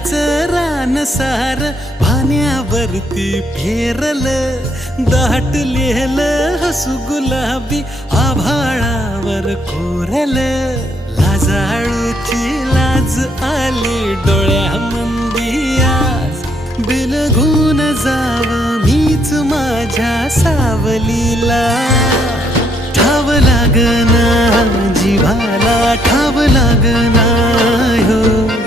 फुलाच रान सार पाण्यावरती फेरल, दाटलेलं हसू गुलाबी आभाळावर कोरल. लाजाळूची लाज आली डोळ्यामंदी आज, बिलगून जाव मीच माझ्या सावलीला. ठाव लागना जिव्हाला ठाव लागना हो.